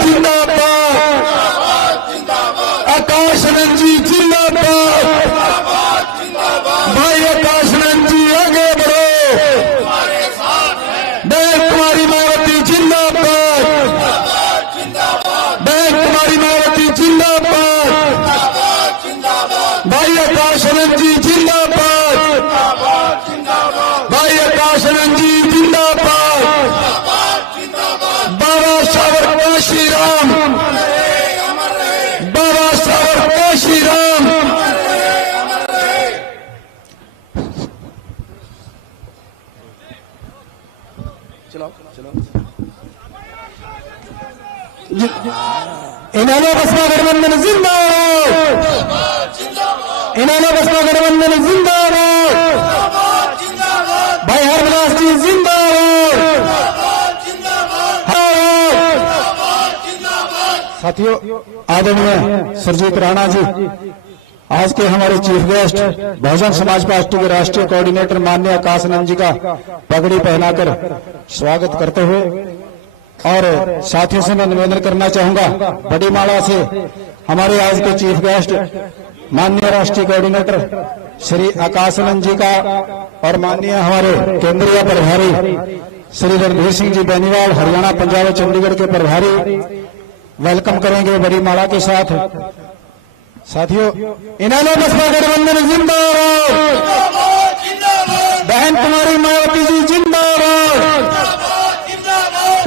जिंदाबाद, आकाश आनंद जी जिंदाबाद, भाई आकाश आनंद जी आगे बढ़ो, बहन कुमारी मायावती जिंदाबाद, बहन कुमारी मायावती जिंदाबाद, भाई आकाश आनंद जी जिंदाबाद, भाई आकाश आनंद जी जिंदाबाद, बाबा सावर काशी राम, बाबा सावर काशी राम। इनाला बसपा गठबंधन जिंदाबाद, इनाला बसपा गठबंधन जिंदाबाद, भाई हरविलास जी जिंदाबाद। साथियों, आदरणीय सुरजीत राणा जी, आज के हमारे chief guest Bahujan Samaj party के राष्ट्रीय कोऑर्डिनेटर माननीय आकाश आनंद जी का पगड़ी पहनाकर स्वागत करते हुए और साथियों से मैं निवेदन करना चाहूंगा, बड़ी माला से हमारे आज के चीफ गेस्ट माननीय राष्ट्रीय कोऑर्डिनेटर श्री आकाश आनंद जी का और माननीय हमारे केंद्रीय प्रभारी श्री रणधीर सिंह जी बेनीवाल, हरियाणा, पंजाब और चंडीगढ़ के प्रभारी वेलकम करेंगे बड़ी माला के साथ। साथियों, इनाला बसपा गठबंधन जिंदाबाद, बहन कुमारी मायावती जी जिंदाबाद,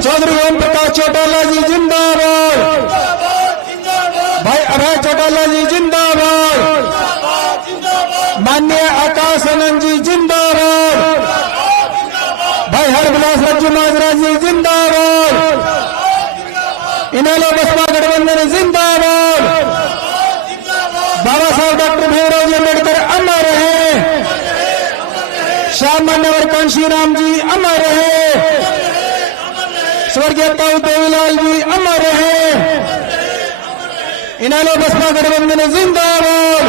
चौधरी ओम प्रकाश चौटाला जी जिंदाबाद, भाई अभय चौटाला जी जिंदाबाद, माननीय आकाश आनंद जी जिंदाबाद, भाई हरविलास रज्जू महाराज जी जिंदाबाद, इनाला बसपा गठबंधन जिंदाबाद, बाबा साहब डॉक्टर भीमराव जी अम्बेडकर अमर रहे, श्याम मान्यवर कांशीराम जी अमर रहे, स्वर्गीय ताऊ देवीलाल जी अमर रहे। इनाला बसपा गठबंधन जिंदाबाद,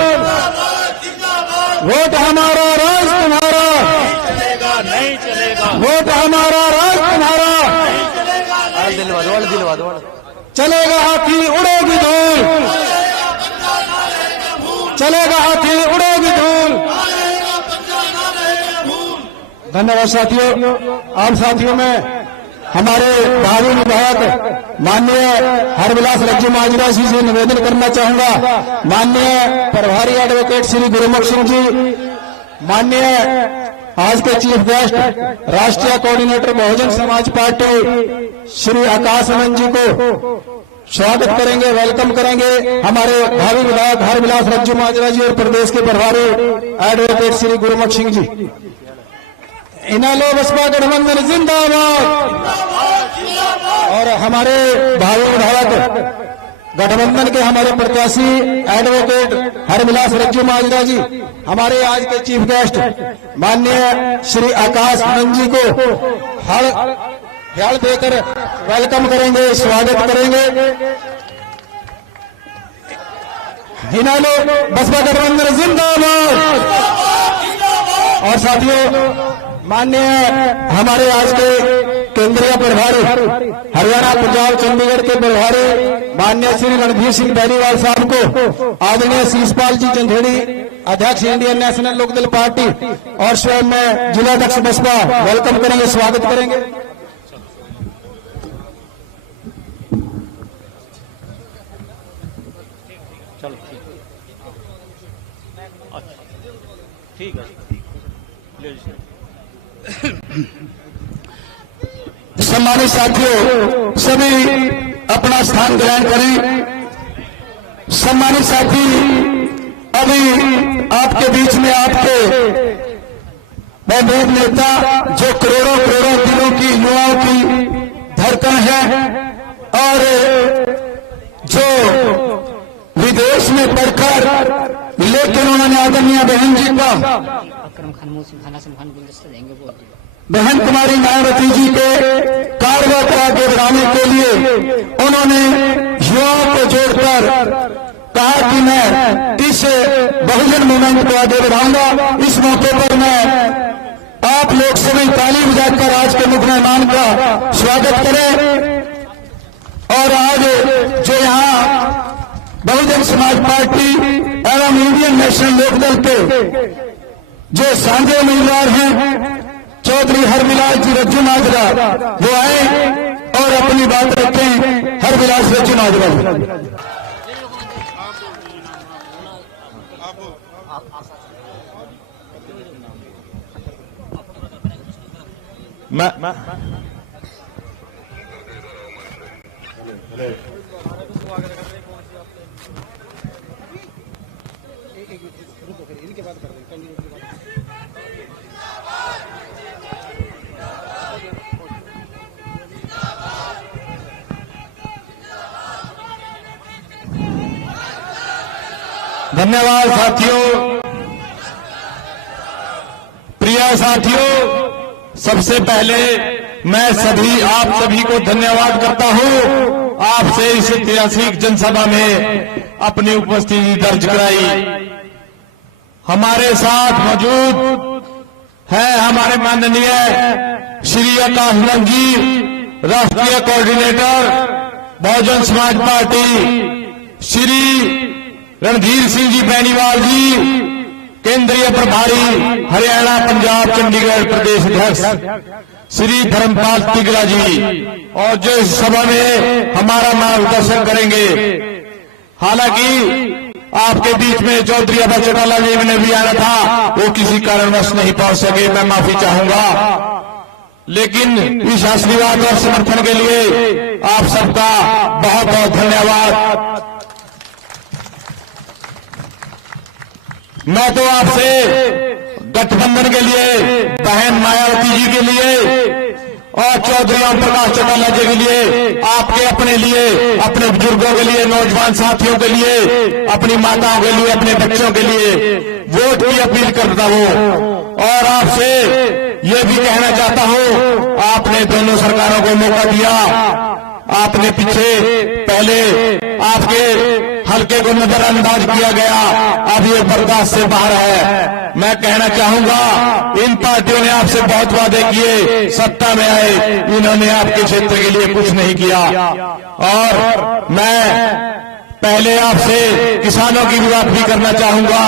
वोट हमारा राज तुम्हारा, नहीं चलेगा, वोट हमारा राज तुम्हारा, चलेगा हाथी उड़ेगी धूल, चलेगा हाथी उड़ेगी धूल। धन्यवाद साथियों। आप साथियों में हमारे भावी विधायक माननीय हरविलास रज्जू माजरा जी से निवेदन करना चाहूंगा, माननीय प्रभारी एडवोकेट श्री गुरुमुख सिंह जी, माननीय आज के चीफ गेस्ट राष्ट्रीय कोऑर्डिनेटर बहुजन समाज पार्टी श्री आकाश आनंद जी को स्वागत करेंगे, वेलकम करेंगे हमारे भावी विधायक हरविलास रज्जू माजरा जी और प्रदेश के प्रभारी एडवोकेट श्री गुरुमुख सिंह जी। इनाला बसपा गठबंधन जिंदाबाद और हमारे भावी विधायक गठबंधन के हमारे प्रत्याशी एडवोकेट हरविलास रज्जू माजरा जी, हमारे आज के चीफ गेस्ट माननीय श्री आकाश आनंद जी को हल देकर वेलकम करेंगे, स्वागत करेंगे। इनाला बसपा गठबंधन जिंदाबाद। और साथियों, माननीय हमारे आज के केंद्रीय प्रभारी हरियाणा, पंजाब, चंडीगढ़ के प्रभारी माननीय श्री रणधीर सिंह बेनीवाल साहब को आदरणीय शीशपाल जी चंदेड़ी, अध्यक्ष इंडियन नेशनल लोकदल पार्टी और स्वयं में जिलाध्यक्ष बसपा वेलकम करेंगे, स्वागत करेंगे। चलो ठीक है, सम्मानित साथियों, सभी अपना स्थान ग्रहण करें। सम्मानित साथी, अभी आपके बीच में आपके महबूब नेता जो करोड़ों करोड़ों दिलों की युवाओं की धड़कन है और जो विदेश में पढ़कर लेकिन उन्होंने आदरणीय बहन जी का बहन कुमारी मायावती जी के कार्य को आगे बढ़ाने के लिए उन्होंने युवाओं को जोड़कर कहा कि मैं इस बहुजन मूवमेंट को आगे बढ़ाऊंगा। इस मौके पर मैं आप लोग सभी ताली बजाकर आज के मुख्य मेहमान का स्वागत करें। और आज बहुजन समाज पार्टी एवं इंडियन नेशनल लोकदल के जो साझे उम्मीदवार हैं चौधरी हरविलास जी रज्जू माजरा, वो आए और अपनी बात रखें। हरविलास रज्जू माजरा। मैं धन्यवाद साथियों। प्रिय साथियों, सबसे पहले मैं आप सभी को धन्यवाद करता हूं। आपसे इस ऐतिहासिक जनसभा में अपनी उपस्थिति दर्ज कराई। हमारे साथ मौजूद है हमारे माननीय श्री आकाशनंद जी, राष्ट्रीय कोऑर्डिनेटर बहुजन समाज पार्टी, श्री रणधीर सिंह जी बेनीवाल जी, केंद्रीय प्रभारी हरियाणा पंजाब चंडीगढ़ प्रदेश अध्यक्ष श्री धर्मपाल तिगला जी, और जो इस सभा में हमारा मार्गदर्शन करेंगे। हालांकि आपके बीच में चौधरी अभय चौटाला जी ने भी आना था, वो किसी कारणवश नहीं पहुंच सके, मैं माफी चाहूंगा। लेकिन इस आशीर्वाद और समर्थन के लिए आप सबका बहुत बहुत धन्यवाद। मैं तो आपसे गठबंधन के लिए, बहन मायावती जी के लिए और चौधरी ओम प्रकाश चौटाला जी के लिए, आपके अपने लिए, अपने बुजुर्गों के लिए, नौजवान साथियों के लिए, अपनी माताओं के लिए, अपने बच्चों के लिए वोट की अपील करता हूं। और आपसे ये भी कहना चाहता हूं, आपने दोनों सरकारों को मौका दिया। आपने पीछे पहले आपके हल्के को नजरअंदाज किया गया, अब ये बर्दाश्त से बाहर है। मैं कहना चाहूंगा, इन पार्टियों ने आपसे बहुत वादे किए, सत्ता में आए, इन्होंने आपके क्षेत्र के लिए कुछ नहीं किया। और मैं पहले आपसे किसानों की भी बात भी करना चाहूंगा,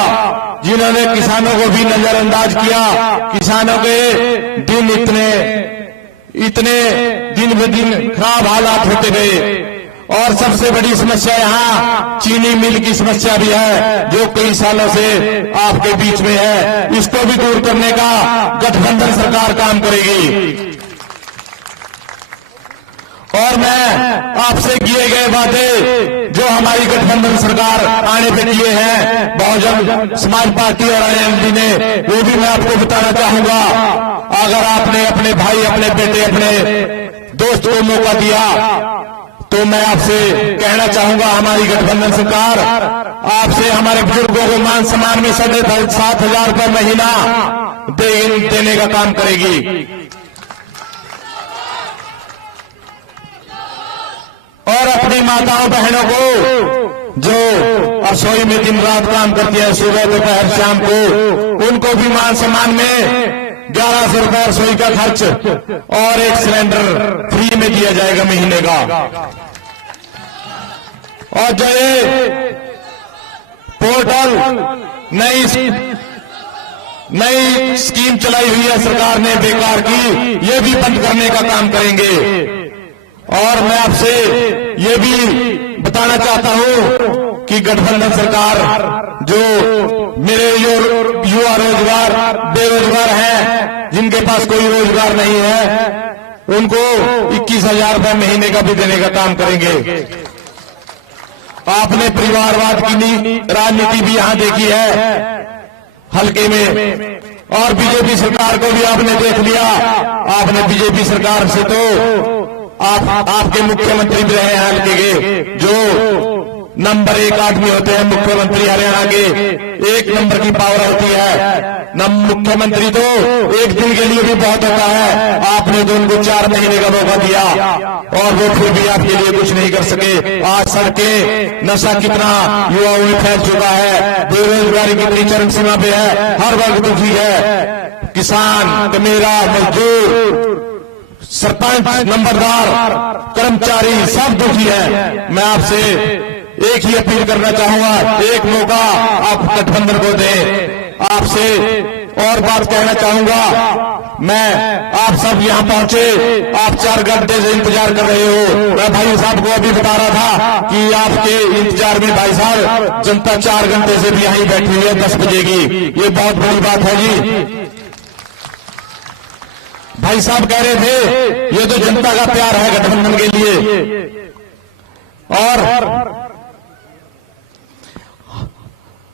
जिन्होंने किसानों को भी नजरअंदाज किया। किसानों के दिन इतने दिन ब दिन खराब हालात होते गए। और सबसे बड़ी समस्या यहाँ चीनी मिल की समस्या भी है, जो कई सालों से आपके बीच में है। इसको भी दूर करने का गठबंधन सरकार काम करेगी। और मैं आपसे किए गए वादे जो हमारी गठबंधन सरकार आने पे किए हैं बहुजन समाज पार्टी और आईएनडी ने, वो भी मैं आपको बताना चाहूंगा। अगर आपने अपने भाई, अपने बेटे, अपने दोस्त को मौका दिया, तो मैं आपसे कहना चाहूंगा, हमारी गठबंधन सरकार आपसे हमारे बुजुर्गों को मान सम्मान में 7,500 रुपये महीना देने का काम करेगी। और अपनी माताओं बहनों को जो रसोई में दिन रात काम करती है, सुबह दोपहर शाम को, उनको भी मान सम्मान में 1100 रुपये रसोई का खर्च और एक सिलेंडर फ्री में दिया जाएगा महीने का। और जो ये पोर्टल नई स्कीम चलाई हुई है सरकार ने बेकार की, ये भी बंद करने का काम करेंगे। और मैं आपसे ये भी बताना चाहता हूं कि गठबंधन सरकार जो मेरे युवा बेरोजगार हैं, जिनके पास कोई रोजगार नहीं है, उनको 21,000 रुपये महीने का भी देने का काम करेंगे। आपने परिवारवाद की राजनीति भी यहां देखी है हल्के में, और बीजेपी सरकार को भी आपने देख लिया। आपने बीजेपी सरकार से तो आपके मुख्यमंत्री भी रहे हैं हल्के के, जो नंबर 1 आदमी होते हैं मुख्यमंत्री हरियाणा के, 1 नंबर की पावर होती है। मुख्यमंत्री तो एक दिन के लिए भी बहुत होता है। आपने तो उनको 4 महीने का मौका दिया और वो फिर भी आपके लिए कुछ नहीं कर सके। आज सड़कें, नशा कितना युवाओं में फैल चुका है, बेरोजगारी कितनी चरम सीमा पे है, हर वर्ग दुखी है। किसान, कमेरा, मजदूर, सरपंच, नंबरदार, कर्मचारी सब दुखी है। मैं आपसे एक ही अपील करना चाहूंगा, एक मौका आप गठबंधन को दें। आपसे और बात कहना चाहूंगा, मैं आप सब यहां पहुंचे, आप 4 घंटे से इंतजार कर रहे हो। मैं भाई साहब को अभी बता रहा था कि आपके इंतजार में भाई साहब जनता 4 घंटे से भी यहीं बैठी हुई है 10 बजे की। ये बहुत बड़ी बात है जी। भाई साहब कह रहे थे ये तो जनता का प्यार है गठबंधन के लिए, और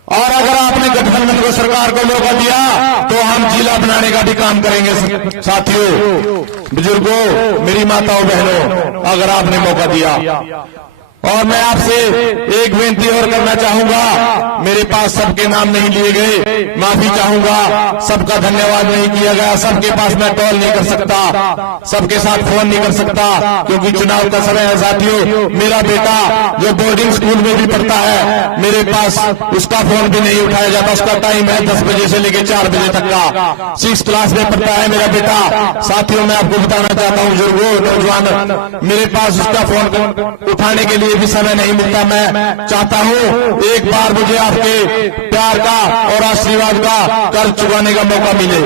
अगर आपने गठबंधन को सरकार को मौका दिया तो हम जिला बनाने का भी काम करेंगे। साथियों, बुजुर्गों, मेरी माताओं बहनों, अगर आपने मौका दिया। और मैं आपसे एक बेनती और करना चाहूंगा, मेरे पास सबके नाम नहीं लिए गए, माफी चाहूंगा, सबका धन्यवाद नहीं किया गया। सबके पास मैं कॉल नहीं कर सकता, सबके साथ फोन नहीं कर सकता, क्योंकि चुनाव का समय है। साथियों, मेरा बेटा जो बोर्डिंग स्कूल में भी पढ़ता है, मेरे पास उसका फोन भी नहीं उठाया जाता। उसका टाइम है 10 बजे से लेकर 4 बजे तक का। 6 क्लास में पढ़ता है मेरा बेटा। साथियों, मैं आपको बताना चाहता हूँ, बुजुर्गों, नौजवान, मेरे पास उसका फोन उठाने के लिए भी समय नहीं मिलता। मैं चाहता हूं एक बार मुझे आपके प्यार का और आशीर्वाद का कर्ज चुकाने का मौका मिले।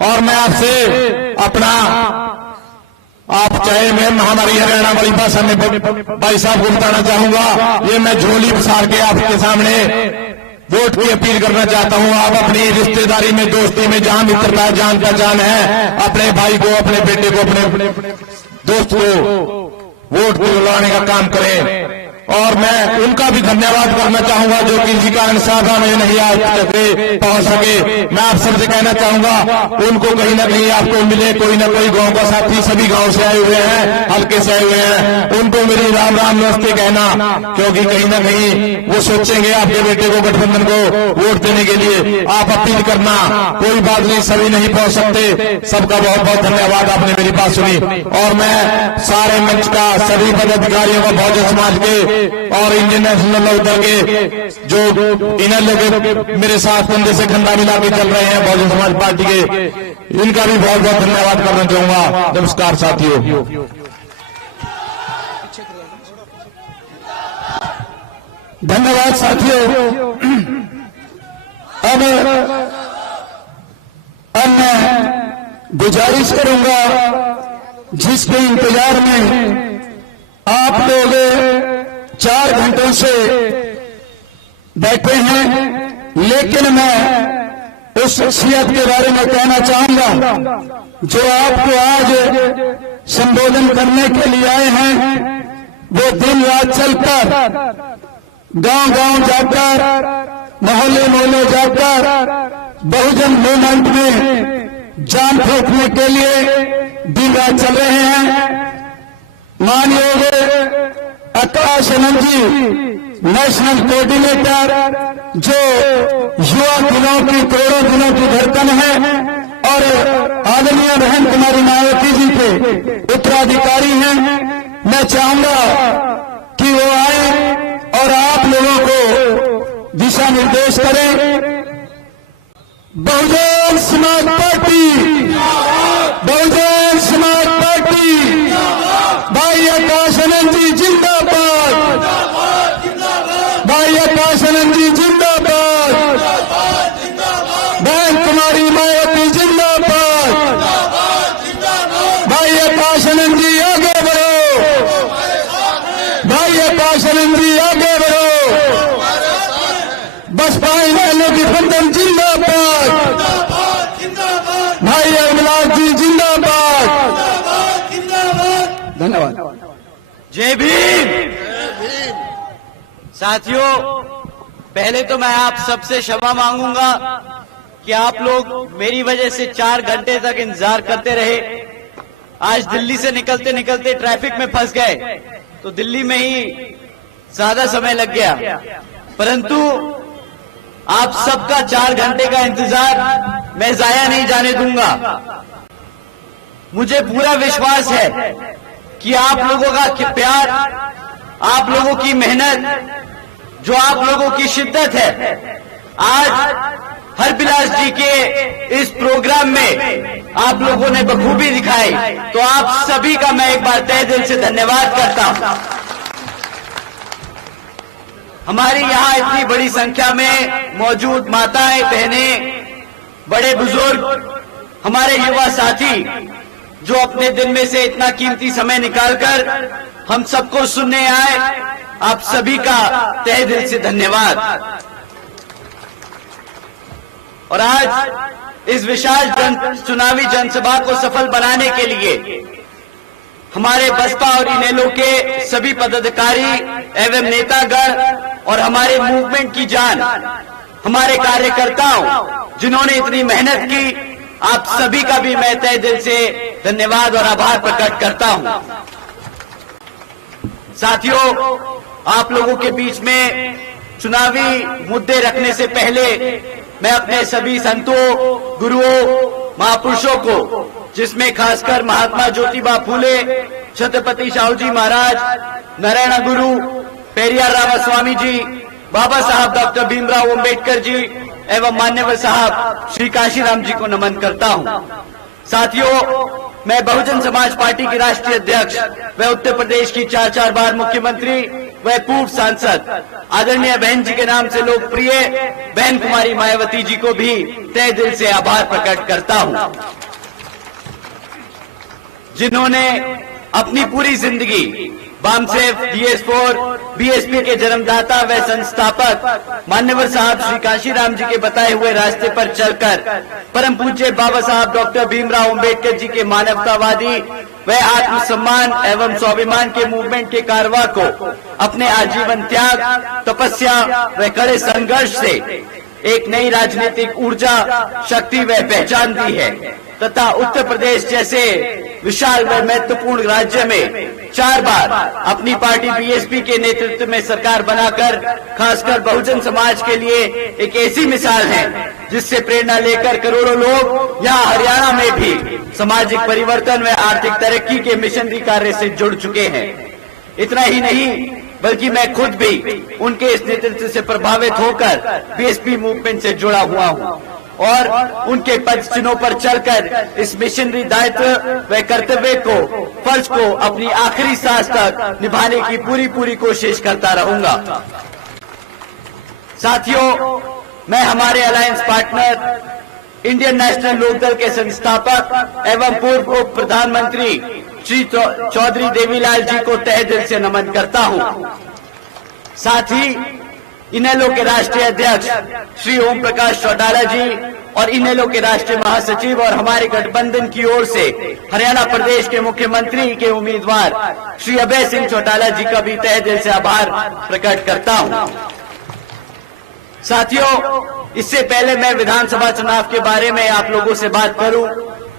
और मैं आपसे अपना, आप चाहे मैं हमारी हरियाणा वाली भाषा में भाई साहब को बताना चाहूंगा, ये मैं झोली पसार के आपके सामने वोट की अपील करना चाहता हूं। आप अपनी रिश्तेदारी में, दोस्ती में, जहां मित्रता है, जान पहचान है, अपने भाई को, अपने बेटे को, अपने दोस्त को वोट दिलवाने का काम करें। और मैं उनका भी धन्यवाद करना चाहूंगा जो किसी कारण साधा में नहीं आ सके, पहुंच सके। मैं आप सबसे कहना चाहूंगा, उनको कहीं ना कहीं आपको मिले कोई ना कोई गांव का साथी, सभी गांव से आए हुए हैं, हल्के से आए हुए हैं, उनको मेरी राम राम नमस्ते कहना, क्योंकि कहीं ना कहीं वो सोचेंगे आपके बेटे को, गठबंधन को वोट देने के लिए। आप अपील करना, कोई बात नहीं, सभी नहीं पहुंच सकते। सबका बहुत बहुत धन्यवाद, आपने मेरी बात सुनी। और मैं सारे मंच का, सभी पदाधिकारियों का, बहुजन समाज के और इंडियन नेशनल दल के जो इन्हें लोग मेरे साथ कंधे से कंधा मिला के चल रहे हैं बहुजन समाज पार्टी के, इनका भी बहुत बहुत धन्यवाद करना चाहूंगा। नमस्कार साथियों। धन्यवाद साथियों। अब मैं गुजारिश करूंगा, जिसके इंतजार में आप लोग 4 घंटों से बैठे हैं, लेकिन मैं उस शख्सियत के बारे में कहना चाहूंगा जो आपको आज संबोधन करने के लिए आए हैं। वो दिन रात चलकर, गांव गांव जाकर, मोहल्ले मोहल्ले जाकर बहुजन मूवमेंट में जान फूंकने के लिए दिन रात चल रहे हैं। माननीय आकाश आनंद जी, नेशनल कोऑर्डिनेटर, जो युवा दिनों की, करोड़ों दिनों की धड़कन है, और आदरणीय बहन कुमारी मायावती जी के उत्तराधिकारी हैं। मैं चाहूंगा कि वो आए और आप लोगों को दिशा निर्देश करें। बहुजन समाज पार्टी, बहुजन समाज पार्टी, भाई आकाश आनंद जी जिंदाबाद, भाई आकाश आनंद जी जिंदाबाद, बहन कुमारी मायावती जिंदाबाद, भाई आकाश आनंद जी आगे बढ़ो, भाई आकाश आनंद जी आगे बढ़ो, बसपा वालों की बंधन जिंदाबाद, भाई अविनाश जी जिंदाबाद। धन्यवाद। जय भीम। साथियों, पहले तो मैं आप सबसे क्षमा मांगूंगा कि आप लोग मेरी वजह से 4 घंटे तक इंतजार करते रहे। आज दिल्ली से निकलते निकलते ट्रैफिक में फंस गए, तो दिल्ली में ही ज्यादा समय लग गया, परंतु आप सबका 4 घंटे का इंतजार मैं जाया नहीं जाने दूंगा। मुझे पूरा विश्वास है कि आप लोगों का प्यार, आप लोगों की मेहनत, जो आप लोगों की शिद्दत है, आज हरबिलास जी के इस प्रोग्राम में आप लोगों ने बखूबी दिखाई, तो आप सभी का मैं एक बार तहे दिल से धन्यवाद करता हूं। हमारी यहाँ इतनी बड़ी संख्या में मौजूद माताएं, बहनें, बड़े बुजुर्ग, हमारे युवा साथी जो अपने दिन में से इतना कीमती समय निकालकर हम सबको सुनने आए, आप सभी का तहे दिल से धन्यवाद। और आज इस विशाल चुनावी जनसभा को सफल बनाने के लिए हमारे बसपा और इनेलो के सभी पदाधिकारी एवं नेतागण और हमारे मूवमेंट की जान, हमारे कार्यकर्ताओं जिन्होंने इतनी मेहनत की, आप सभी का भी मैं तहे दिल से धन्यवाद और आभार प्रकट करता हूं। साथियों, आप लोगों के बीच में चुनावी मुद्दे रखने से पहले मैं अपने सभी संतों, गुरुओं, महापुरुषों को, जिसमें खासकर महात्मा ज्योतिबा फूले, छत्रपति शाहू जी महाराज, नारायण गुरु, पेरियार रामास्वामी जी, बाबा साहब डॉक्टर भीमराव अंबेडकर जी एवं मान्यवर साहब श्री काशीराम जी को नमन करता हूं। साथियों, मैं बहुजन समाज पार्टी की राष्ट्रीय अध्यक्ष व उत्तर प्रदेश की 4 बार मुख्यमंत्री व पूर्व सांसद आदरणीय बहन जी के नाम से लोकप्रिय बहन कुमारी मायावती जी को भी तहे दिल से आभार प्रकट करता हूं, जिन्होंने अपनी पूरी जिंदगी वामसेव, BS4, BSP के जन्मदाता व संस्थापक मान्यवर साहब श्री काशीराम जी के बताए हुए रास्ते पर चलकर परम पूज्य बाबा साहब डॉक्टर भीमराव अंबेडकर जी के मानवतावादी व आत्मसम्मान एवं स्वाभिमान के मूवमेंट के कारवा को अपने आजीवन त्याग, तपस्या व कड़े संघर्ष से एक नई राजनीतिक ऊर्जा, शक्ति व पहचान दी है तथा उत्तर प्रदेश जैसे विशाल व महत्वपूर्ण राज्य में 4 बार अपनी पार्टी BSP के नेतृत्व में सरकार बनाकर खासकर बहुजन समाज के लिए एक ऐसी मिसाल है जिससे प्रेरणा लेकर करोड़ों लोग यहाँ हरियाणा में भी सामाजिक परिवर्तन व आर्थिक तरक्की के मिशनरी कार्य से जुड़ चुके हैं। इतना ही नहीं बल्कि मैं खुद भी उनके इस नेतृत्व से प्रभावित होकर BSP मूवमेंट से जुड़ा हुआ हूँ और उनके पद चिन्हों पर चलकर इस मिशनरी दायित्व व कर्तव्य को, फर्ज को अपनी आखिरी सांस तक निभाने की पूरी कोशिश करता रहूंगा। साथियों, मैं हमारे alliance partner Indian National Lokdal के संस्थापक एवं पूर्व उप प्रधानमंत्री श्री चौधरी देवीलाल जी को तहे दिल से नमन करता हूं। साथ ही इनेलो के राष्ट्रीय अध्यक्ष श्री ओम प्रकाश चौटाला जी और इनेलो के राष्ट्रीय महासचिव और हमारे गठबंधन की ओर से हरियाणा प्रदेश के मुख्यमंत्री के उम्मीदवार श्री अभय सिंह चौटाला जी का भी तहे दिल से आभार प्रकट करता हूं। साथियों, इससे पहले मैं विधानसभा चुनाव के बारे में आप लोगों से बात करूं,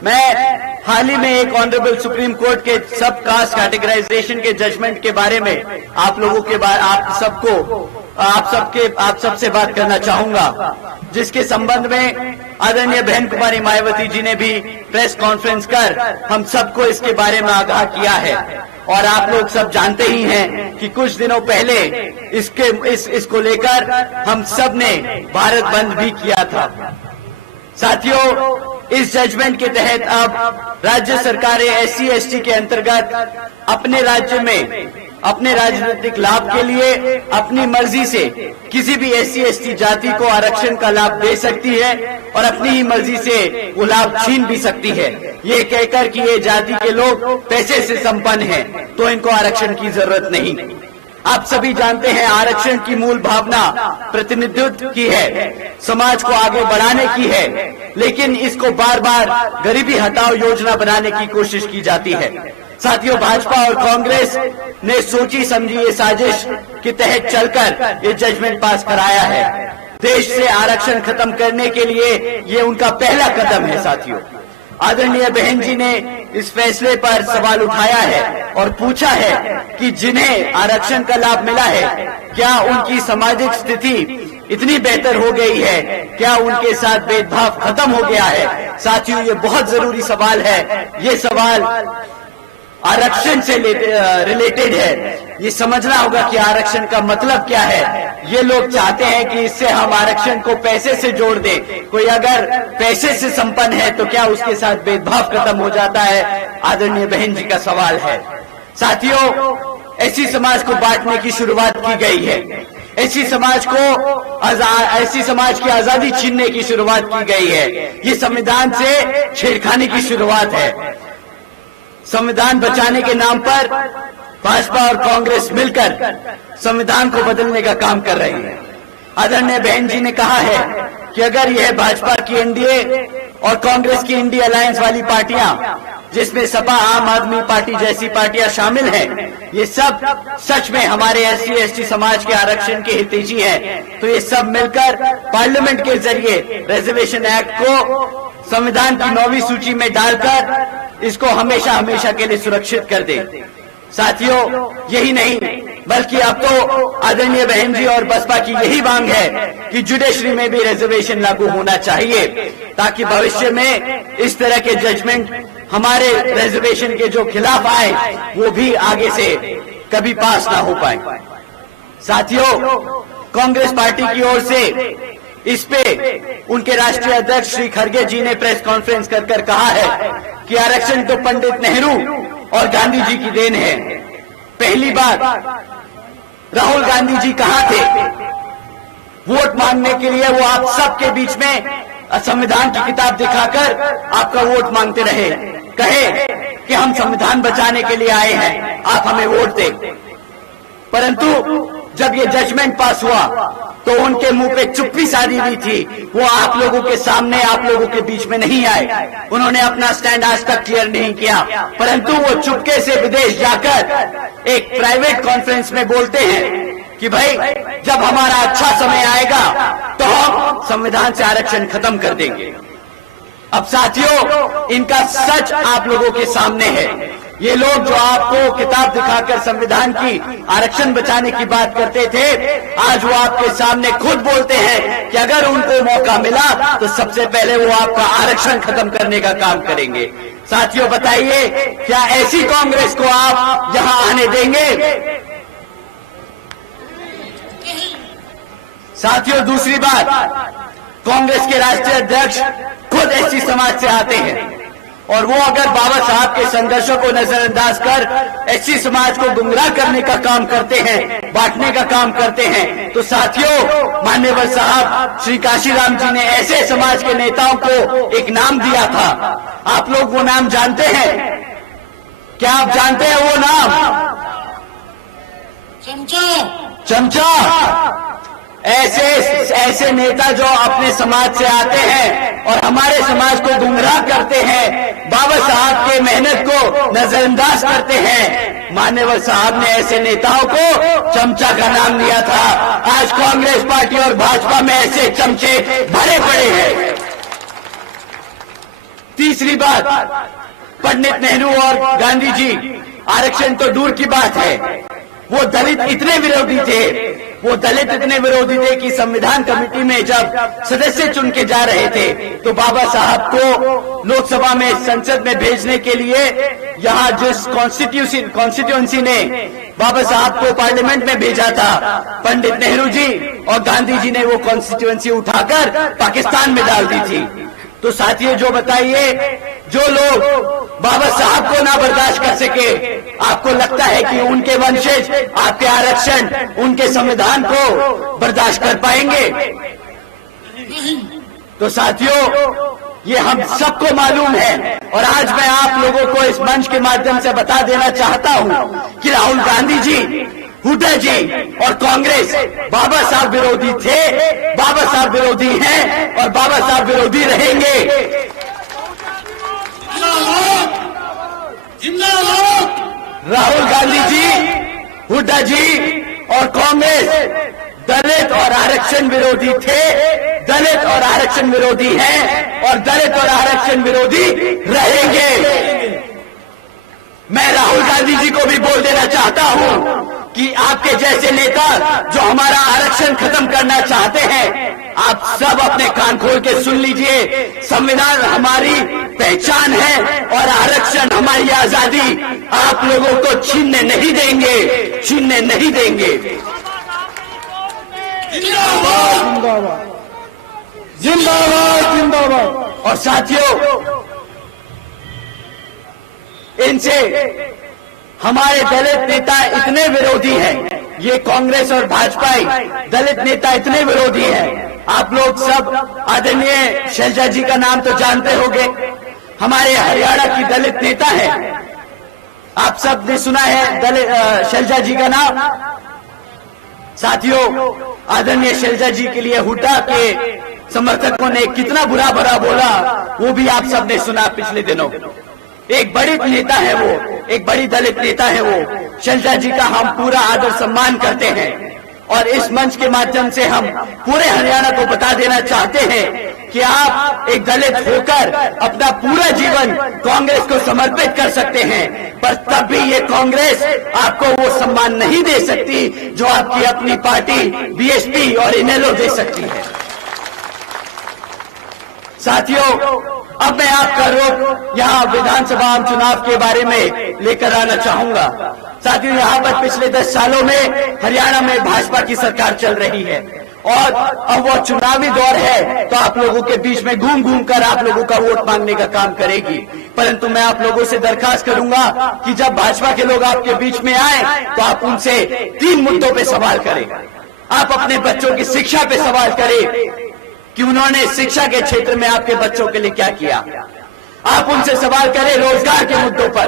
मैं हाल ही में एक ऑनरेबल सुप्रीम कोर्ट के सब कास्ट कैटेगराइजेशन के जजमेंट के बारे में आप सबसे बात करना चाहूंगा, जिसके संबंध में आदरणीय बहन कुमारी मायावती जी ने भी प्रेस कॉन्फ्रेंस कर हम सबको इसके बारे में आगाह किया है। और आप लोग सब जानते ही हैं कि कुछ दिनों पहले इसको लेकर हम सब ने भारत बंद भी किया था। साथियों, इस जजमेंट के तहत अब राज्य सरकारें SC ST के अंतर्गत अपने राज्य में अपने राजनीतिक लाभ के लिए अपनी मर्जी से किसी भी SC ST जाति को आरक्षण का लाभ दे सकती है और अपनी ही मर्जी से वो लाभ छीन भी सकती है, ये कहकर कि ये जाति के लोग पैसे से संपन्न हैं तो इनको आरक्षण की जरूरत नहीं। आप सभी जानते हैं आरक्षण की मूल भावना प्रतिनिधित्व की है, समाज को आगे बढ़ाने की है, लेकिन इसको बार बार गरीबी हटाओ योजना बनाने की कोशिश की जाती है। साथियों, भाजपा और कांग्रेस ने सोची समझी ये साजिश के तहत चलकर ये जजमेंट पास कराया है। देश से आरक्षण खत्म करने के लिए ये उनका पहला कदम है। साथियों, आदरणीय बहन जी ने इस फैसले पर सवाल उठाया है और पूछा है कि जिन्हें आरक्षण का लाभ मिला है क्या उनकी सामाजिक स्थिति इतनी बेहतर हो गई है, क्या उनके साथ भेदभाव खत्म हो गया है। साथियों, ये बहुत जरूरी सवाल है। ये सवाल आरक्षण से रिलेटेड है। ये समझना होगा कि आरक्षण का मतलब क्या है। ये लोग चाहते हैं कि इससे हम आरक्षण को पैसे से जोड़ दें। कोई अगर पैसे से संपन्न है तो क्या उसके साथ भेदभाव खत्म हो जाता है? आदरणीय बहन जी का सवाल है। साथियों, एससी समाज को बांटने की शुरुआत की गई है। एससी समाज की आजादी छीनने की शुरुआत की गई है। ये संविधान से छेड़खानी की शुरुआत है। संविधान बचाने के नाम पर भाजपा और कांग्रेस मिलकर संविधान को बदलने का काम कर रहे हैं। आदरणीय बहन जी ने कहा है कि अगर यह भाजपा की एनडीए और कांग्रेस की इंडिया अलायंस वाली पार्टियां, जिसमें सपा आम आदमी पार्टी जैसी पार्टियां शामिल हैं, ये सब सच में हमारे एससी एसटी समाज के आरक्षण के हितैषी हैं, तो ये सब मिलकर पार्लियामेंट के जरिए रिजर्वेशन एक्ट को संविधान की 9वीं सूची में डालकर इसको हमेशा हमेशा के लिए सुरक्षित कर दे। साथियों, यही नहीं बल्कि अब तो आदरणीय बहन जी और बसपा की यही मांग है कि जुडिशरी में भी रिजर्वेशन लागू होना चाहिए, ताकि भविष्य में इस तरह के जजमेंट हमारे रिजर्वेशन के जो खिलाफ आए वो भी आगे से कभी पास ना हो पाए। साथियों, कांग्रेस पार्टी की ओर से इस पे उनके राष्ट्रीय अध्यक्ष श्री खड़गे जी ने प्रेस कॉन्फ्रेंस कर कहा है कि आरक्षण तो पंडित नेहरू और गांधी जी की देन है। पहली बात, राहुल गांधी जी कहां थे? वोट मांगने के लिए वो आप सबके बीच में संविधान की किताब दिखाकर आपका वोट मांगते रहे, कहे कि हम संविधान बचाने के लिए आए हैं, आप हमें वोट दें। परंतु जब ये जजमेंट पास हुआ तो उनके मुंह पे चुप्पी साधी हुई थी। वो आप लोगों के सामने, आप लोगों के बीच में नहीं आए। उन्होंने अपना स्टैंड आज तक क्लियर नहीं किया, परंतु वो चुपके से विदेश जाकर एक प्राइवेट कॉन्फ्रेंस में बोलते हैं कि भाई जब हमारा अच्छा समय आएगा तो हम संविधान से आरक्षण खत्म कर देंगे। अब साथियों, इनका सच आप लोगों के सामने है। ये लोग जो आपको किताब दिखाकर संविधान की आरक्षण बचाने की बात करते थे, आज वो आपके सामने खुद बोलते हैं कि अगर उनको मौका मिला तो सबसे पहले वो आपका आरक्षण खत्म करने का काम करेंगे। साथियों, बताइए, क्या ऐसी कांग्रेस को आप यहां आने देंगे? साथियों, दूसरी बात, कांग्रेस के राष्ट्रीय अध्यक्ष खुद एससी समाज से आते हैं और वो अगर बाबा साहब के संघर्षों को नजरअंदाज कर एससी समाज को गुमराह करने का काम करते हैं, बांटने का काम करते हैं, तो साथियों, मान्यवर साहब श्री काशीराम जी ने ऐसे समाज के नेताओं को एक नाम दिया था। आप लोग वो नाम जानते हैं? क्या आप जानते हैं वो नाम? चमचा। ऐसे नेता जो अपने समाज से आते हैं और हमारे समाज को गुमराह करते हैं, बाबा साहब के मेहनत को नजरअंदाज करते हैं, मान्यवर साहब ने ऐसे नेताओं को चमचा का नाम दिया था। आज कांग्रेस पार्टी और भाजपा में ऐसे चमचे भरे पड़े हैं। तीसरी बात, पंडित नेहरू और गांधी जी, आरक्षण तो दूर की बात है, वो दलित इतने विरोधी थे कि संविधान कमेटी में जब सदस्य चुन के जा रहे थे तो बाबा साहब को लोकसभा में, संसद में भेजने के लिए यहाँ जिस कॉन्स्टिट्यूएंसी ने बाबा साहब को पार्लियामेंट में भेजा था, पंडित नेहरू जी और गांधी जी ने वो कॉन्स्टिट्यूएंसी उठाकर पाकिस्तान में डाल दी थी। तो साथियों, जो बताइए, जो लोग बाबा साहब को ना बर्दाश्त कर सके, आपको लगता है कि उनके वंशज आपके आरक्षण, उनके संविधान को बर्दाश्त कर पाएंगे? तो साथियों, ये हम सबको मालूम है और आज मैं आप लोगों को इस मंच के माध्यम से बता देना चाहता हूं कि राहुल गांधी जी, हुड्डा जी और कांग्रेस बाबा साहब विरोधी थे, बाबा साहब विरोधी हैं और बाबा साहब विरोधी रहेंगे। राहुल गांधी जी, हुड्डा जी और कांग्रेस दलित और आरक्षण विरोधी थे, दलित और आरक्षण विरोधी हैं और दलित और आरक्षण विरोधी रहेंगे। मैं राहुल गांधी जी को भी बोल देना चाहता हूं कि आपके जैसे नेता जो हमारा आरक्षण खत्म करना चाहते हैं, आप सब अपने कान खोल के सुन लीजिए। संविधान हमारी पहचान है और आरक्षण हमारी ये आजादी आप लोगों को छीनने नहीं देंगे, छीनने नहीं देंगे। जिंदाबाद जिंदाबाद जिंदाबाद। और साथियों, इनसे हमारे दलित नेता इतने विरोधी हैं, ये कांग्रेस और भाजपा दलित नेता इतने विरोधी हैं। आप लोग सब आदरणीय शैलजा जी का नाम तो जानते होंगे, हमारे हरियाणा की दलित नेता हैं। आप सब ने सुना है दलित शैलजा जी का नाम। साथियों, आदरणीय शैलजा जी के लिए हुड्डा के समर्थकों ने कितना बुरा भरा बोला, वो भी आप सब ने सुना पिछले दिनों। एक बड़ी नेता है वो, एक बड़ी दलित नेता है वो। शैलजा जी का हम पूरा आदर सम्मान करते हैं और इस मंच के माध्यम से हम पूरे हरियाणा को बता देना चाहते हैं कि आप एक दलित होकर अपना पूरा जीवन कांग्रेस को समर्पित कर सकते हैं, पर तब भी ये कांग्रेस आपको वो सम्मान नहीं दे सकती जो आपकी अपनी पार्टी बीएसपी और इनेलो दे सकती है। साथियों, अब मैं आपका रुख यहाँ विधानसभा चुनाव के बारे में लेकर आना चाहूंगा। साथियों, यहाँ पर पिछले 10 सालों में हरियाणा में भाजपा की सरकार चल रही है और अब वो चुनावी दौर है तो आप लोगों के बीच में घूम घूम कर आप लोगों का वोट मांगने का काम करेगी। परंतु मैं आप लोगों से दरखास्त करूंगा कि जब भाजपा के लोग आपके बीच में आए तो आप उनसे 3 मुद्दों पे सवाल करें। आप अपने बच्चों की शिक्षा पे सवाल करें कि उन्होंने शिक्षा के क्षेत्र में आपके बच्चों के लिए क्या किया। आप उनसे सवाल करें रोजगार के मुद्दों पर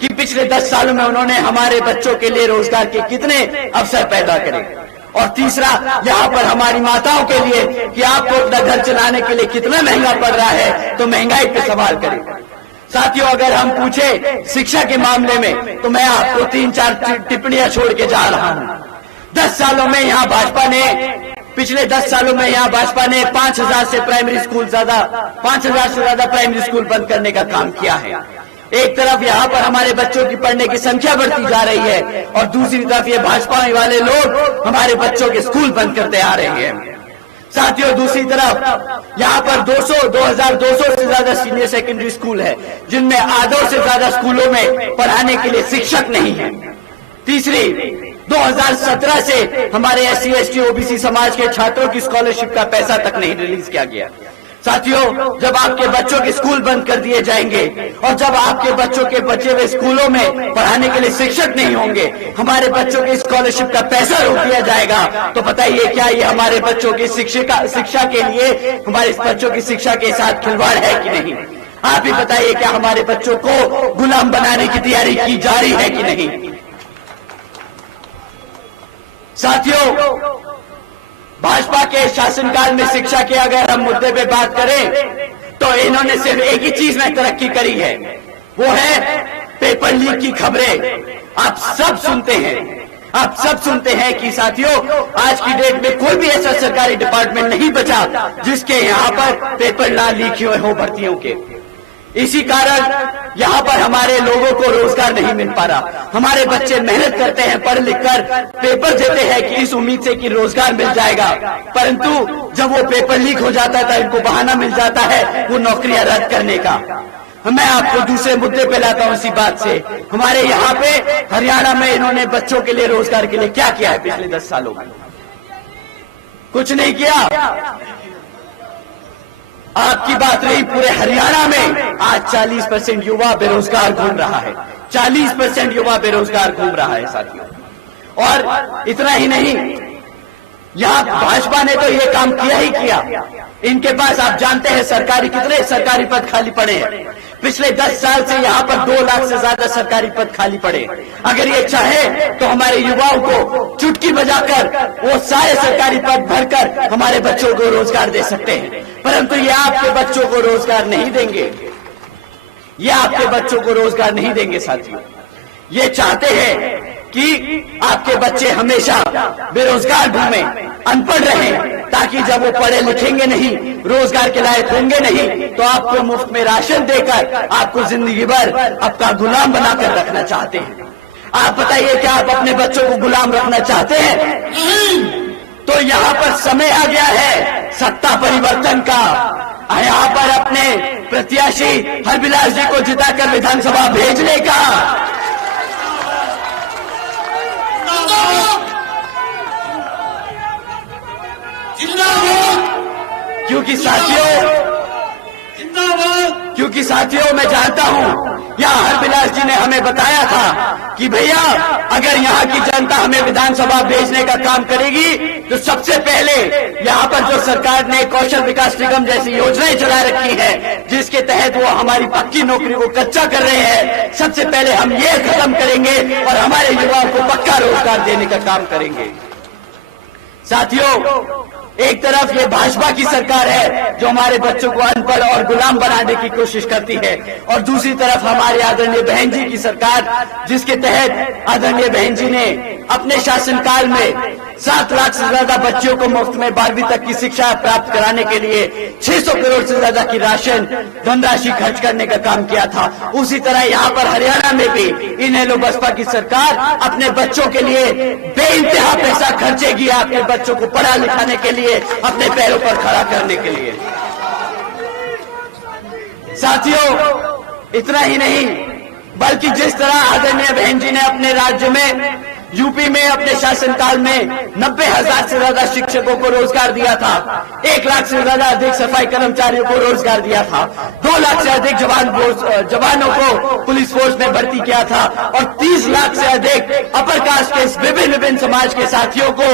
कि पिछले 10 सालों में उन्होंने हमारे बच्चों के लिए रोजगार के कितने अवसर पैदा करे। और तीसरा, यहाँ पर हमारी माताओं के लिए कि आपको अपना घर चलाने के लिए कितना महंगा पड़ रहा है, तो महंगाई पे सवाल करें। साथियों, अगर हम पूछे शिक्षा के मामले में तो मैं आपको 3-4 टिप्पणियां छोड़ के जा रहा हूँ। 10 सालों में यहाँ भाजपा ने पिछले 10 सालों में यहाँ भाजपा ने 5,000 से प्राइमरी स्कूल 5,000 से ज्यादा प्राइमरी स्कूल बंद करने का काम किया है। एक तरफ यहाँ पर हमारे बच्चों की पढ़ने की संख्या बढ़ती जा रही है और दूसरी तरफ ये भाजपा वाले लोग हमारे बच्चों के स्कूल बंद करते आ रहे हैं। साथियों, दूसरी तरफ यहाँ पर 2,200 से ज्यादा सीनियर सेकेंडरी स्कूल है जिनमें आधों से ज्यादा स्कूलों में पढ़ाने के लिए शिक्षक नहीं है। तीसरी, 2017 से हमारे SC, ST, OBC समाज के छात्रों की स्कॉलरशिप का पैसा तक नहीं रिलीज किया गया। साथियों, जब आपके बच्चों के स्कूल बंद कर दिए जाएंगे और जब आपके बच्चों के बचे हुए स्कूलों में पढ़ाने के लिए शिक्षक नहीं होंगे, हमारे बच्चों की स्कॉलरशिप का पैसा रोक दिया जाएगा, तो बताइए क्या ये हमारे बच्चों की शिक्षा के लिए, हमारे बच्चों की शिक्षा के साथ खिलवाड़ है कि नहीं? आप ही बताइए, क्या हमारे बच्चों को गुलाम बनाने की तैयारी की जा रही है कि नहीं? साथियों, भाजपा के शासनकाल में शिक्षा के अगर हम मुद्दे पे बात करें तो इन्होंने सिर्फ एक ही चीज में तरक्की करी है, वो है पेपर लीक की खबरें। आप सब सुनते हैं, आप सब सुनते हैं कि साथियों, आज की डेट में कोई भी ऐसा सरकारी डिपार्टमेंट नहीं बचा जिसके यहाँ पर पेपर ना लीक हुए हो भर्तियों के। इसी कारण यहाँ पर हमारे लोगों को रोजगार नहीं मिल पा रहा। हमारे बच्चे मेहनत करते हैं, पढ़ लिख कर पेपर देते हैं कि इस उम्मीद से कि रोजगार मिल जाएगा, परंतु जब वो पेपर लीक हो जाता है तो इनको बहाना मिल जाता है वो नौकरियां रद्द करने का। मैं आपको दूसरे मुद्दे पे लाता हूँ इसी बात से। हमारे यहाँ पे हरियाणा में इन्होंने बच्चों के लिए रोजगार के लिए क्या किया है पिछले 10 सालों में? कुछ नहीं किया। आपकी बात रही पूरे हरियाणा में आज 40% युवा बेरोजगार घूम रहा है, 40% युवा बेरोजगार घूम रहा है साथियों। और इतना ही नहीं, यहाँ भाजपा ने तो ये काम किया ही किया। इनके पास आप जानते हैं कितने सरकारी पद खाली पड़े हैं। पिछले 10 साल से यहाँ पर 2 लाख से ज्यादा सरकारी पद खाली पड़े। अगर ये चाहे तो हमारे युवाओं को चुटकी बजाकर वो सारे सरकारी पद भरकर हमारे बच्चों को रोजगार दे सकते हैं, परंतु ये आपके बच्चों को रोजगार नहीं देंगे। ये आपके बच्चों को रोजगार नहीं देंगे साथियों। ये चाहते हैं कि आपके बच्चे हमेशा बेरोजगार घूमें, अनपढ़ रहें, ताकि जब वो पढ़े लिखेंगे नहीं, रोजगार के लायक होंगे नहीं, तो आपको मुफ्त में राशन देकर आपको जिंदगी भर आपका गुलाम बनाकर रखना चाहते हैं। आप बताइए, क्या आप अपने बच्चों को गुलाम रखना चाहते हैं? तो यहाँ पर समय आ गया है सत्ता परिवर्तन का। यहाँ पर अपने प्रत्याशी हरबिलास जी को जिताकर विधानसभा भेजने का। क्योंकि साथियों मैं जानता हूं यहाँ हरबिलास जी ने हमें बताया था कि भैया अगर यहाँ की जनता हमें विधानसभा भेजने का काम करेगी तो सबसे पहले यहाँ पर जो सरकार ने कौशल विकास निगम जैसी योजनाएं चला रखी है जिसके तहत वो हमारी पक्की नौकरी को कच्चा कर रहे हैं, सबसे पहले हम ये खत्म करेंगे और हमारे युवाओं को पक्का रोजगार देने का काम करेंगे। साथियों, एक तरफ ये भाजपा की सरकार है जो हमारे बच्चों को अनपढ़ और गुलाम बनाने की कोशिश करती है, और दूसरी तरफ हमारे आदरणीय बहन जी की सरकार जिसके तहत आदरणीय बहन जी ने अपने शासनकाल में 7 लाख से ज्यादा बच्चों को मुफ्त में 12वीं तक की शिक्षा प्राप्त कराने के लिए 600 करोड़ से ज्यादा की धनराशि खर्च करने का काम किया था। उसी तरह यहाँ पर हरियाणा में भी इनेलो बसपा की सरकार अपने बच्चों के लिए बेइंतहा पैसा खर्चेगी, अपने बच्चों को पढ़ा लिखाने के लिए, अपने पैरों पर खड़ा करने के लिए। साथियों, इतना ही नहीं बल्कि जिस तरह आदरणीय बहन जी ने अपने राज्य में यूपी में अपने शासनकाल में 90,000 से ज्यादा शिक्षकों को रोजगार दिया था, 1 लाख से ज्यादा अधिक सफाई कर्मचारियों को रोजगार दिया था, 2 लाख से अधिक जवानों को पुलिस फोर्स में भर्ती किया था और 30 लाख से अधिक अपर कास्ट के विभिन्न समाज के साथियों को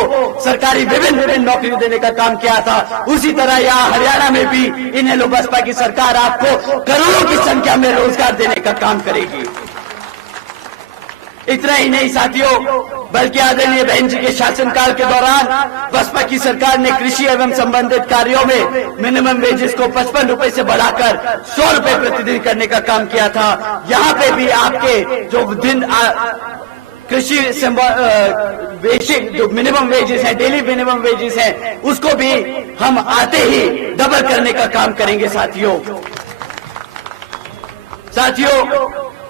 सरकारी विभिन्न नौकरी देने का काम किया था। उसी तरह यहाँ हरियाणा में भी इनेलो बसपा की सरकार आपको करोड़ों की संख्या में रोजगार देने का काम करेगी। इतना ही नहीं साथियों, बल्कि आदरणीय बहन जी के शासनकाल के दौरान बसपा की सरकार ने कृषि एवं संबंधित कार्यों में मिनिमम वेजेस को 55 रुपए से बढ़ाकर 100 रुपए प्रतिदिन करने का काम किया था। यहाँ पे भी आपके जो कृषि बेसिक जो मिनिमम वेजेस है, डेली मिनिमम वेजेस है, उसको भी हम आते ही डबल करने का काम करेंगे। साथियों,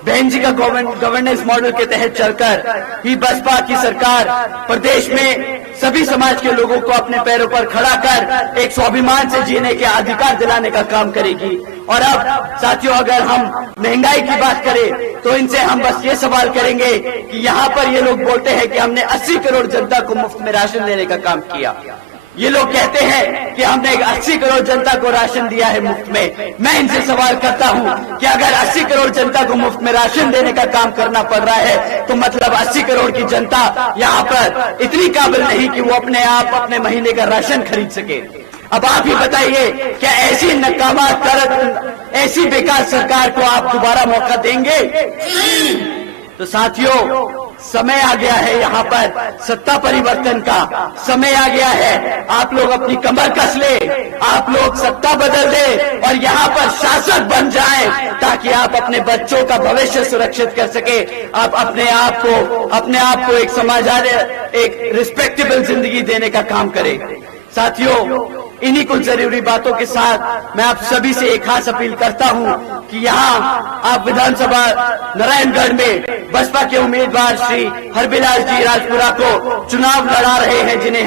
बहन जी का गवर्नेंस मॉडल के तहत चलकर ही बसपा की सरकार प्रदेश में सभी समाज के लोगों को अपने पैरों पर खड़ा कर एक स्वाभिमान से जीने के अधिकार दिलाने का काम करेगी। और अब साथियों, अगर हम महंगाई की बात करें तो इनसे हम बस ये सवाल करेंगे कि यहाँ पर ये लोग बोलते हैं कि हमने 80 करोड़ जनता को मुफ्त में राशन देने का काम किया। ये लोग कहते हैं कि हमने 80 करोड़ जनता को राशन दिया है मुफ्त में। मैं इनसे सवाल करता हूं कि अगर 80 करोड़ जनता को मुफ्त में राशन देने का काम करना पड़ रहा है तो मतलब 80 करोड़ की जनता यहाँ पर इतनी काबिल नहीं कि वो अपने आप अपने महीने का राशन खरीद सके। अब आप ही बताइए, क्या ऐसी नकामा ऐसी बेकार सरकार को आप दोबारा मौका देंगे? तो साथियों, समय आ गया है, यहाँ पर सत्ता परिवर्तन का समय आ गया है। आप लोग अपनी कमर कस ले, आप लोग सत्ता बदल दे और यहाँ पर शासक बन जाएं ताकि आप अपने बच्चों का भविष्य सुरक्षित कर सके, आप अपने आप को एक रिस्पेक्टेबल जिंदगी देने का काम करें। साथियों, इन्हीं कुछ जरूरी बातों के साथ मैं आप सभी से एक खास अपील करता हूं कि यहाँ आप विधानसभा नारायणगढ़ में बसपा के उम्मीदवार श्री हरबिलास जी राजपुरा को चुनाव लड़ा रहे हैं, जिन्हें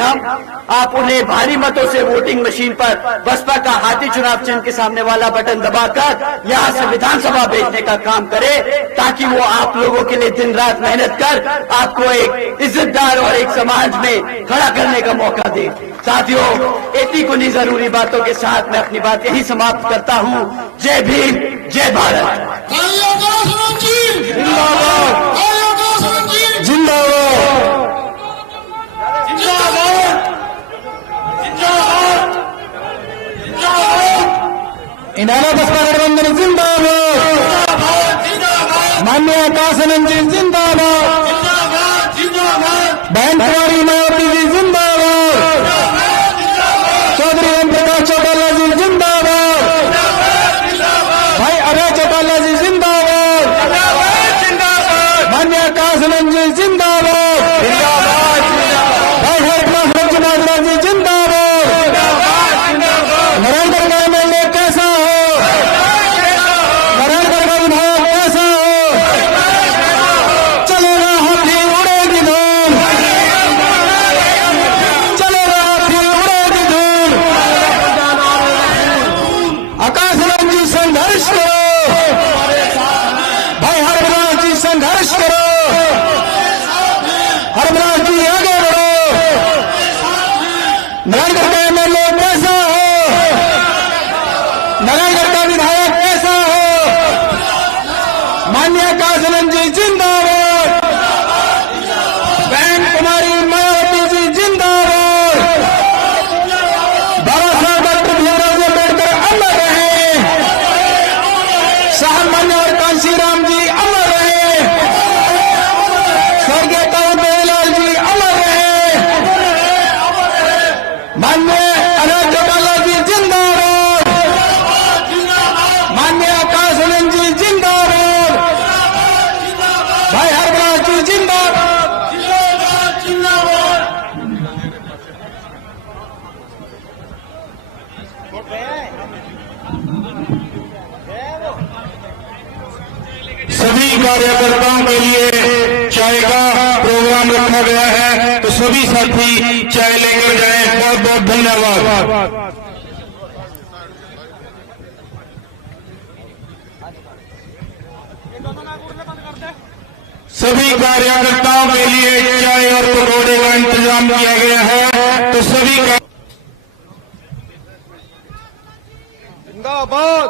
आप उन्हें भारी मतों से वोटिंग मशीन पर बसपा का हाथी चुनाव चिन्ह के सामने वाला बटन दबाकर यहाँ से विधानसभा भेजने का काम करे ताकि वो आप लोगों के लिए दिन रात मेहनत कर आपको एक इज्जतदार और एक समाज में खड़ा करने का मौका दे। साथियों, इतनी कुछ जरूरी बातों के साथ मैं अपनी बात यही समाप्त करता हूँ। जय भीम, जय भारत। इनाला बसपा गठबंधन जिंदाबाद, माननीय कासनम जी जिंदाबाद, बहन कुमारी मायावती जी जिंदाबाद, चौधरी ओम प्रकाश चौटाला जी जिंदाबाद, भाई अभय चौटाला जी जिंदाबाद, माननीय कासनम जी जिंदाबाद, भाई हरप्रकाश माजरा जी जिंदाबाद, नरेंद्र का एमएलए कैसा हो, नरेंद्र का विधायक कैसा हो, नारायणगढ़ का एमएलए कैसा हो, नारायणगढ़ का विधायक कैसा हो, माननीय कासनन जी जिंदाबाद, बहन कुमारी मायावती जी जिंदाबाद, बाबा साहब डॉक्टर भीमराव अम्बेडकर अमर रहे, साहब मान्यवर कांशीराम जी अमर रहे, स्वर्गीय कांवर देवीलाल जी अमर रहे, माननीय अनंत चौटाला जी जिंदाबाद, माननीय कासनन जी जिंदाबाद, भाई हरदास जी जिंदाबाद। सभी कार्यकर्ताओं के लिए चाय का प्रोग्राम रखा गया है, तो सभी साथी चाय लेकर जाएं। बहुत बहुत धन्यवाद। सभी कार्यकर्ताओं के लिए चाय और पकौड़े का इंतजाम किया गया है, तो सभी का जिंदाबाद।